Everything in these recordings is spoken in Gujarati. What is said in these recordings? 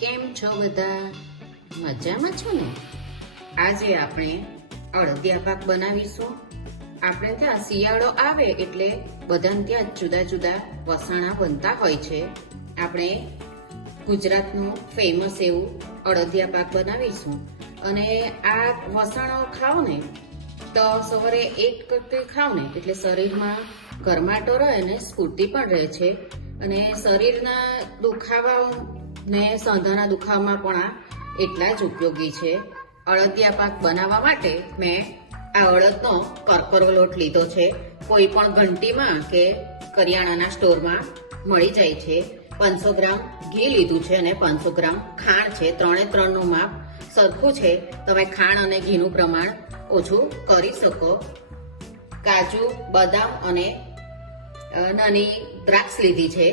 કેમ છો બધા? મજામાં છો ને? આજે આપણે અડદિયા પાક બનાવીશું. આપણે ત્યાં શિયાળો આવે એટલે બધાને ત્યાં જુદા જુદા વસાણા બનતા હોય છે. આપણે ગુજરાતનું ફેમસ એવું અડદિયા પાક બનાવીશું. અને આ વસાણો ખાઓ ને તો સવારે એક કટકી ખાઓ ને એટલે શરીરમાં ગરમાટો રહે અને સ્ફૂર્તિ પણ રહે છે. અને શરીરના દુખાવા ને સાંધાના દુખાવામાં પણ આ એટલા જ ઉપયોગી છે. અડદિયા પાક બનાવવા માટે મેં આ અડદનો કરકરો લોટ લીધો છે. કોઈ પણ ઘંટીમાં કે કરિયાણાના સ્ટોરમાં મળી જાય છે. 500 ગ્રામ ઘી લીધું છે અને 500 ગ્રામ ખાંડ છે. 3:3 નું માપ સરખું છે. તમે ખાંડ અને ઘીનું પ્રમાણ ઓછું કરી શકો. કાજુ, બદામ અને નાની દ્રાક્ષ લીધી છે.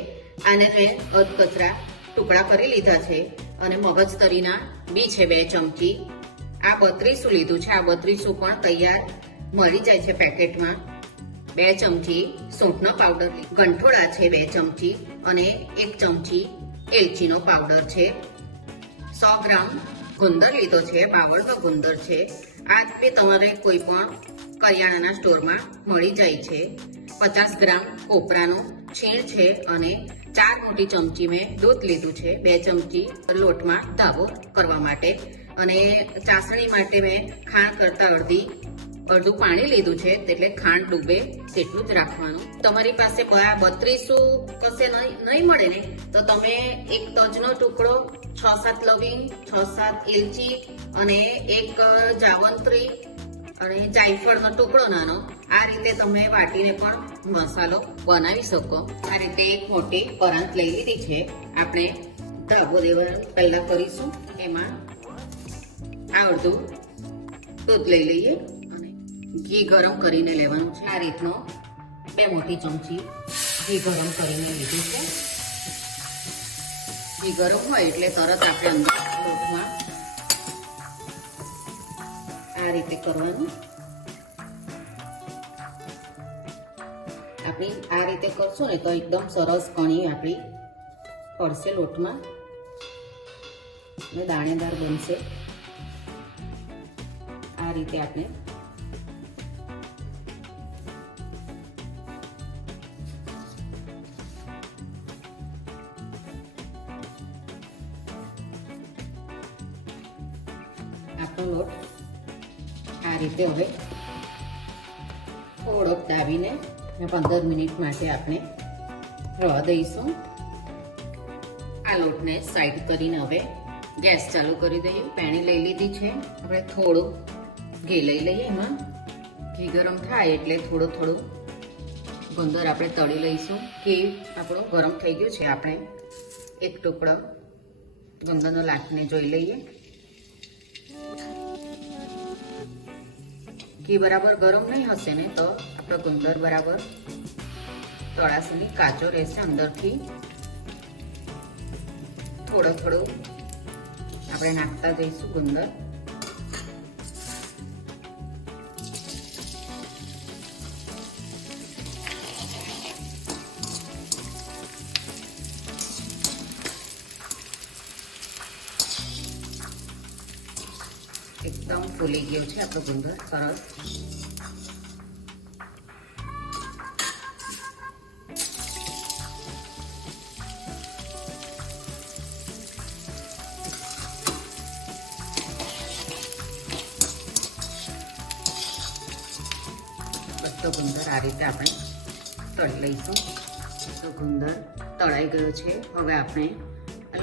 આને મેં અધકચરા ટુકડા કરી લીધા છે. અને મગજતરીના બી છે 2 ચમચી. આ 32 લીધું છે. આ 32 પણ તૈયાર મળી જાય છે પેકેટમાં. 2 ચમચી સૂંઠનો પાવડર, ગંઠોડા છે 2 ચમચી અને 1 ચમચી એલચીનો પાવડર છે. 100 ગ્રામ ગુંદર લીધો છે, બાવળનો ગુંદર છે. આ બી તમારે કોઈ પણ કરિયાણાના સ્ટોરમાં મળી જાય છે. 50 ગ્રામ કોપરાનું છીણ છે અને 4 મોટી ચમચી મેં દૂધ લીધું છે. 2 ચમચી લોટમાં ધાગો કરવા માટે. અને ચાસણી માટે મેં ખાંડ કરતા અડધું પાણી લીધું છે, એટલે ખાંડ ડૂબે તેટલું જ રાખવાનું. તમારી પાસે 32 કશે નહીં મળે ને તો તમે એક તજનો ટુકડો, 6-7 લવિંગ, 6-7 એલચી અને 1 જાવંત્રી અને જાયફળનો ટુકડો નાનો, આ રીતે તમે વાટીને પણ મસાલો બનાવી શકો. આ રીતે એક મોટી પરાંત લઈ લીધી છે. આપણે ધાગો દેવાનું પહેલા કરીશું. એમાં આ અડધું દૂધ લઈ લઈએ અને ઘી ગરમ કરીને લેવાનું છે. આ રીતનો 2 મોટી ચમચી ઘી ગરમ કરીને લીધું છે. ઘી ગરમ હોય એટલે તરત આપણે અંદર લોટમાં આ રીતે કરવાનું. આપણી આ રીતે કરશું ને તો એકદમ સરસ કણી આપણી પડશે લોટમાં અને દાણેદાર બનશે. આ રીતે આપણે આપણો લોટ આ રીતે હવે થોડોક દાબીને 15 મિનિટ માટે આપણે રવા દઈશું. આ લોટને સાઈડ કરીને હવે ગેસ ચાલુ કરી દઈએ. પેણી લઈ લીધી છે. આપણે થોડું ઘી લઈ લઈએ. એમાં ઘી ગરમ થાય એટલે થોડું ગુંદર આપણે તળી લઈશું. ઘી આપણું ગરમ થઈ ગયું છે. આપણે એક ટુકડો ગુંદરનો લાખને જોઈ લઈએ. ઘી બરાબર ગરમ નહીં હશે ને તો આપણો ગુંદર બરાબર તળાશે નહીં, કાચો રહેશે અંદરથી. થોડું આપણે નાખતા જઈશું ગુંદર. એકદમ ફૂલી ગયો છે આપણો ગુંદર સરસ. બધો ગુંદર આ રીતે આપણે તળી લઈશું. તો ગુંદર તળાઈ ગયો છે. હવે આપણે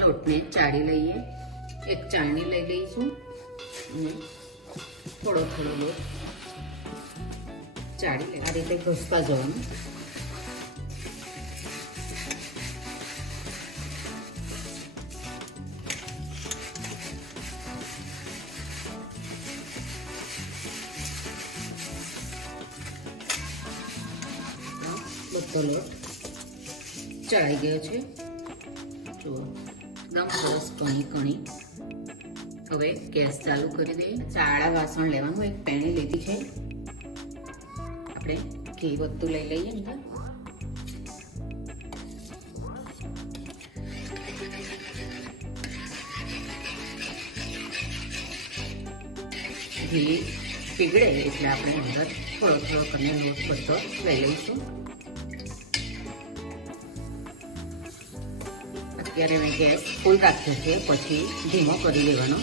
લોટને ચાળી લઈએ. એક ચાળણી લઈ લઈશું અને થોડો લોટ ચાળી લે. આ રીતે ઘસતા જવાનું. બધો લોટ ચાળી ગયો છે. જુઓ એકદમ સરસ કણી. હવે ગેસ ચાલુ કરી દઈએ. ચાળા વાસણ લેવાનું. એક પેણી લીધી છે. આપણે ઘી બધું લઈ લઈએ અંદર. ઘી પીગળે એટલે આપણે અંદર થોડો થોડો કરીને લોટ બધો લઈ લઈશું. અત્યારે મેં ગેસ ફૂલ રાખ્યો છે, પછી ધીમો કરી દેવાનો.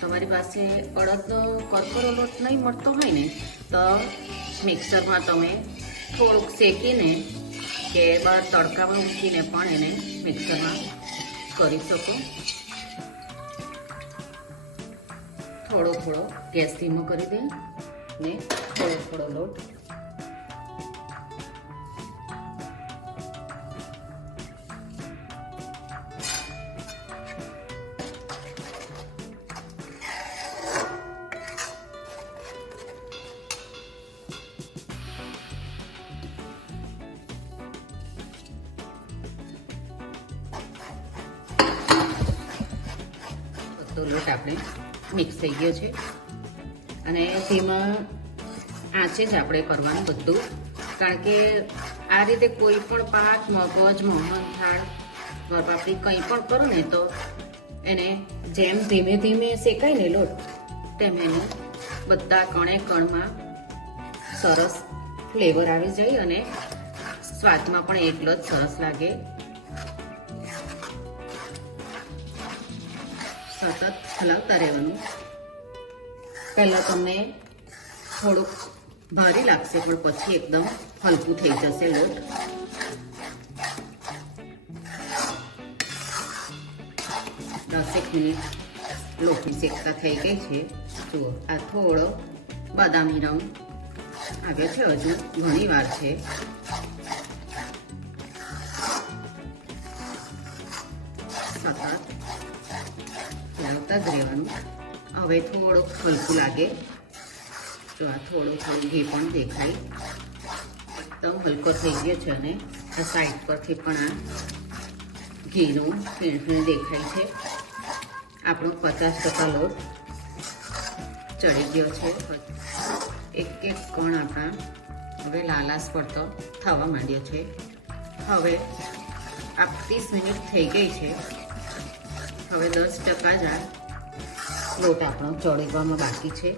તમારી પાસે અડદનો કરકરો લોટ નહીં મળતો હોય ને તો મિક્સરમાં તમે થોડુંક શેકીને કે બહાર તડકામાં મૂકીને પણ એને મિક્સરમાં કરી શકો. થોડો થોડો ગેસ ધીમો કરી દે ને થોડો થોડો લોટ લોટ આપણે મિક્સ થઈ ગયો છે. અને તેમાં આંચે જ આપણે કરવાનું બધું, કારણ કે આ રીતે કોઈ પણ પાક, મગજ, મોહનથાળ, ગોળપાપડી કંઈ પણ કરો ને તો એને જેમ ધીમે ધીમે શેકાય ને લોટ તેમ એને બધા કણે કણમાં સરસ ફ્લેવર આવી જાય અને સ્વાદમાં પણ એટલો જ સરસ લાગે. સતત હલાવતા રહેવાનું. પહેલાં તમને થોડુંક ભારે લાગશે પણ પછી એકદમ હલકું થઈ જશે લોટ. દસેક મિનિટ લોટની શેકતા થઈ ગઈ છે. જુઓ, આ થોડો બદામી રંગ આવ્યો છે, હજુ ઘણી વાર છે. સતત હલાવતા જ રહેવાનું. હવે થોડુંક હલકું લાગે, તો આ થોડું ઘી પણ દેખાય. એકદમ હલકો થઈ ગયો છે અને આ સાઈડ પરથી પણ આ ઘીનું ફીણ દેખાય છે. આપણો 50% લોટ ચડી ગયો છે. એક એક કણ આપણા હવે લાલાશ પડતો થવા માંડ્યો છે. હવે આ 30 મિનિટ થઈ ગઈ છે. હવે 10% જ આ લોટ આપણો ચડવામાં બાકી છે.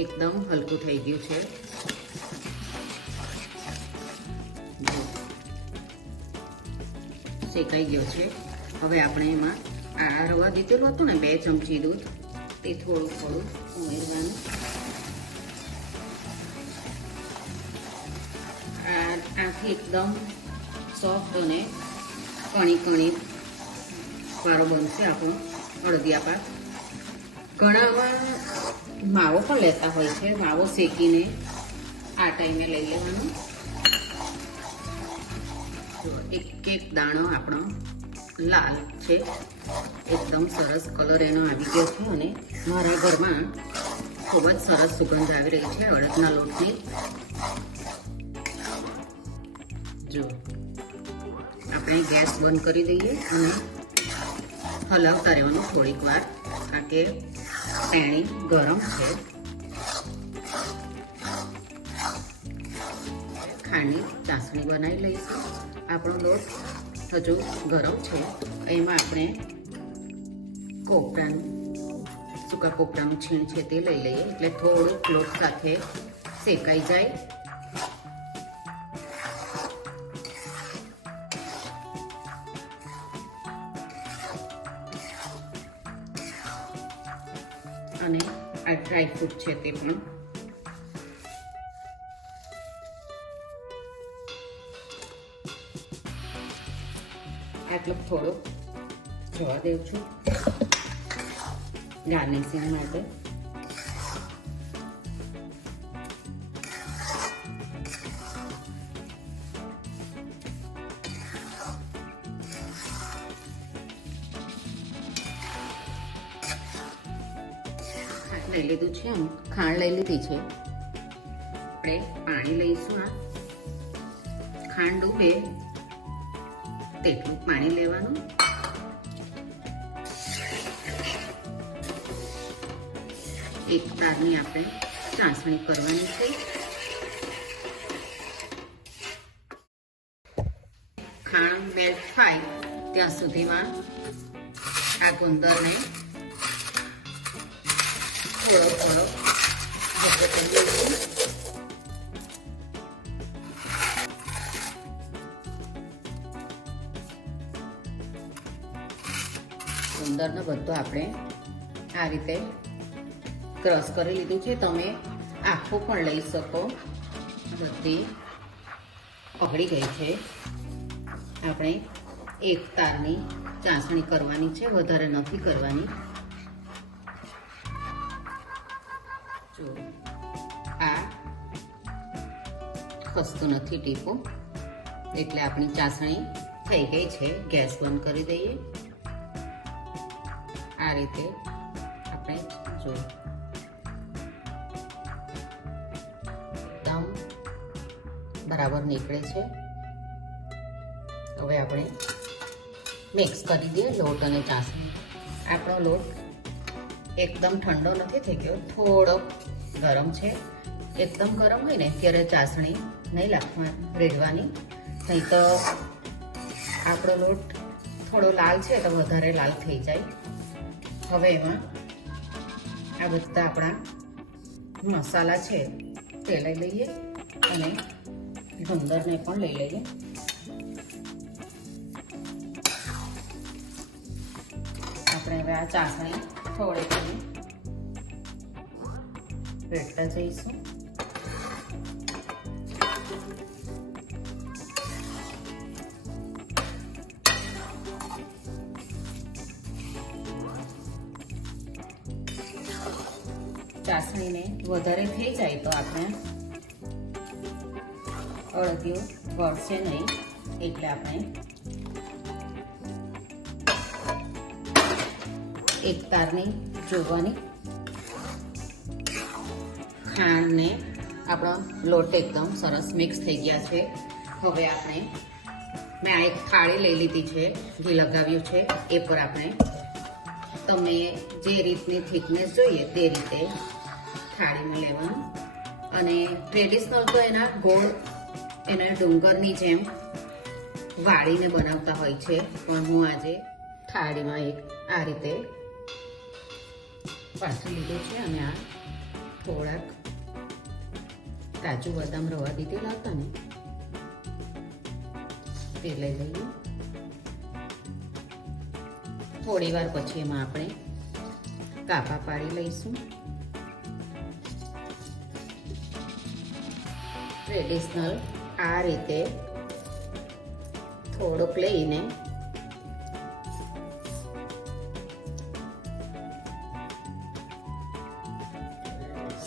એકદમ હલકું થઈ ગયું છે. શેકાઈ ગયો છે. હવે આપણે એમાં આ રવા દીધેલું હતું ને 2 ચમચી દૂધ, તે થોડું થોડું ઉમેરવાનું. આથી એકદમ સોફ્ટ અને કણી કણી વાળો બનશે આપણો અડદિયા પાક. ઘણામાં માવો પણ લેતા હોય છે. માવો શેકીને આ ટાઈમે લઈ લેવાનો. એક એક દાણો આપણો લાલ છે. એકદમ સરસ કલર એનો આવી ગયો છે અને મારા ઘરમાં ખૂબ જ સરસ સુગંધ આવી રહી છે અડદના લોટની. જો આપણે ગેસ બંધ કરી દઈએ અને હલાવતા રહેવાનું થોડીક વાર, કારણ કે પેણી ગરમ છે. ખાંડની ચાસણી બનાવી લઈશું. આપણો લોટ હજુ ગરમ છે. એમાં આપણે સૂકા કોપરાનું છીણ છે તે લઈ લઈએ, એટલે થોડુંક લોટ સાથે શેકાઈ જાય. અને આ ડ્રાયફ્રૂટ છે તે પણ આટલો થોડો જવા દઉં છું ગાર્નિશિંગ માટે. લઈ લીધું છે, ખાંડ લઈ લીધી છે. આપણે પાણી લઈશું. આ ખાંડ ડૂબે તેટલું પાણી લેવાનું. એક તારની આપણે ચાસણી કરવાની છે. ખાંડ મેલ્ટ થાય ત્યાં સુધીમાં આ ગુંદરને થોડો થોડો ભૂકો કરી દઈશું. ગુંદરનો બધો આપણે આ રીતે ક્રશ કરી લીધું છે. તમે આખું પણ લઈ શકો. બધી પકડી ગઈ છે. આપણે એક તારની ચાસણી કરવાની છે, વધારે નથી કરવાની. જો આ ખસતું નથી ટીપું, એટલે આપણી ચાસણી થઈ ગઈ છે. ગેસ બંધ કરી દઈએ. આ રીતે આપણે જો એકદમ બરાબર નીકળે છે. હવે આપણે મિક્સ કરી દઈએ લોટ અને ચાસણી. આપણો લોટ એકદમ ઠંડો નથી થઈ ગયો, થોડો ગરમ છે. એકદમ ગરમ હોય ને ત્યારે ચાસણી નહીં રેડવાની, નહીં તો આપણો લોટ થોડો લાલ છે તો વધારે લાલ થઈ જાય. હવે એમાં આ બધા આપણા મસાલા છે તે લઈ લઈએ અને ગુંદરને પણ લઈ લઈએ. આપણે હવે આ ચાસણી થોડી થોડી રેડતા જઈશું. ચાસણીને વધારે થઈ જાય તો આપણે અડદિયું વળશે નહીં, એટલે આપણે એક તારની જોવાની. ખાંડને આપણો લોટ એકદમ સરસ મિક્સ થઈ ગયા છે. હવે આપણે મેં આ એક થાળી લઈ લીધી છે, ઘી લગાવ્યું છે. એ પર આપણે તમે જે રીતની થિકનેસ જોઈએ તે રીતે થાળીમાં લેવાનું. અને ટ્રેડિશનલ તો એના ગોળ એને ડુંગરની જેમ વાળીને બનાવતા હોય છે, પણ હું આજે થાળીમાં એક આ રીતે પાથરી લીધું છે. અને આ થોડાક કાજુ બદામ રવા દીધેલા હતા ને તે લઈ લઈએ. થોડી વાર પછી એમાં આપણે કાપા પાડી લઈશું. ટ્રેડિશનલ આ રીતે થોડોક લઈને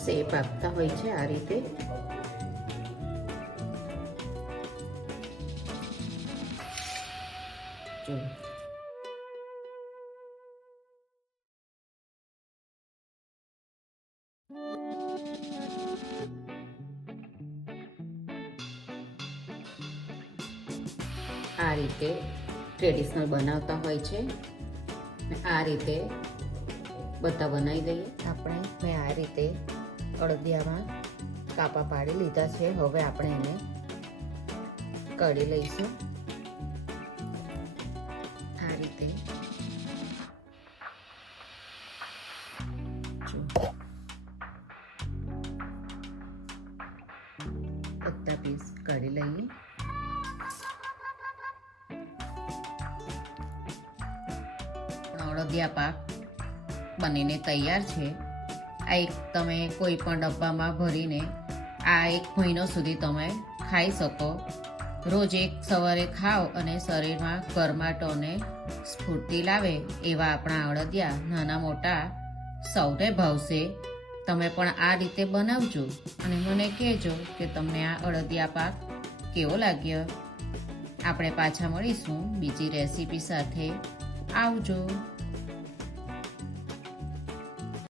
શેપ આપતા હોય છે. આ રીતે જો આ રીતે ટ્રેડિશનલ બનાવતા હોય છે. આ રીતે બધા બનાવી દઈએ. આપણે મેં આ રીતે અડદિયામાં કાપા પાડી લીધા છે. હવે આપણે એને કળી લઈશું. આ રીતે બધા પીસ કળી લઈએ. અડદિયા પાક બનીને તૈયાર છે. આ એક તમે કોઈ પણ ડબ્બામાં ભરીને આ 1 મહિનો સુધી તમે ખાઈ શકો. રોજ એક સવારે ખાઓ અને શરીરમાં ગરમાટો અને સ્ફૂર્તિ લાવે એવા આપણા અડદિયા નાના મોટા સૌને ભાવશે. તમે પણ આ રીતે બનાવજો અને મને કહેજો કે તમને આ અડદિયા પાક કેવો લાગ્યો. આપણે પાછા મળીશું બીજી રેસીપી સાથે. આવજો.